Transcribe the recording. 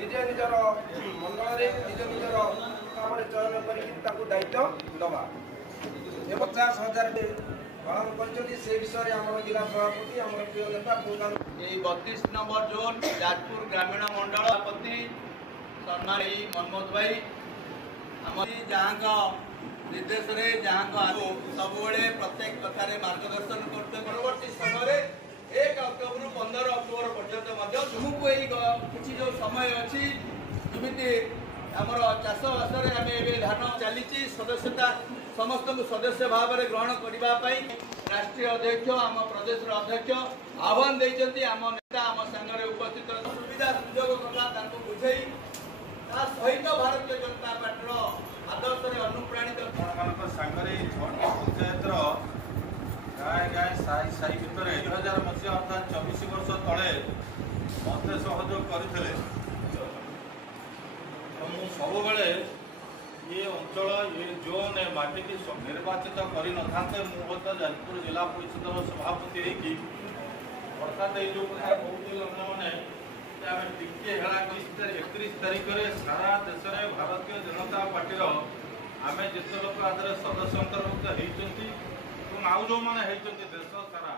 निज निजर मंडल निज निजर काम चयन कर दायित्व दबा 50,000 पालन कर विषय आम जिला सभापति आम प्रिय नेता 32 नंबर जोन जाजपुर ग्रामीण मंडल सभापति सम्मान मनमोहन भाई आम जहाँ निर्देश जहाँ सब प्रत्येक कथार मार्गदर्शन करते परवर्ती समय 1 अक्टोबर 15 अक्टोबर पर्यंत तुमको किसी जो समय अच्छी जमी आमर चाषबास आम धान चली सदस्यता समस्त सदस्य भाव में ग्रहण करने राष्ट्रीय अध्यक्ष आम प्रदेश अध्यक्ष आह्वान देते आम नेता आम सांगे उपस्थित सुविधा सुजोग कथा बुझे सहित भारतीय जनता पार्टी आदर्श अनुप्राणित सांगे पंचायत गाए गाए साई साई भितर 2000 मसीहा अर्थात 24 वर्ष तले मत सहयोग करते सब ये अंचल ये जोन माटी की निर्वाचित कर मुझे जाजपुर जिला परिषद सभापति अर्थात ये जो कथा कहते मैंने टिके हेला 31 तारिख में सारा देश में भारतीय जनता पार्टी आम जिते लोक आदि सदस्य अंतर्भुक्त होती आउ जो मैंने देश सारा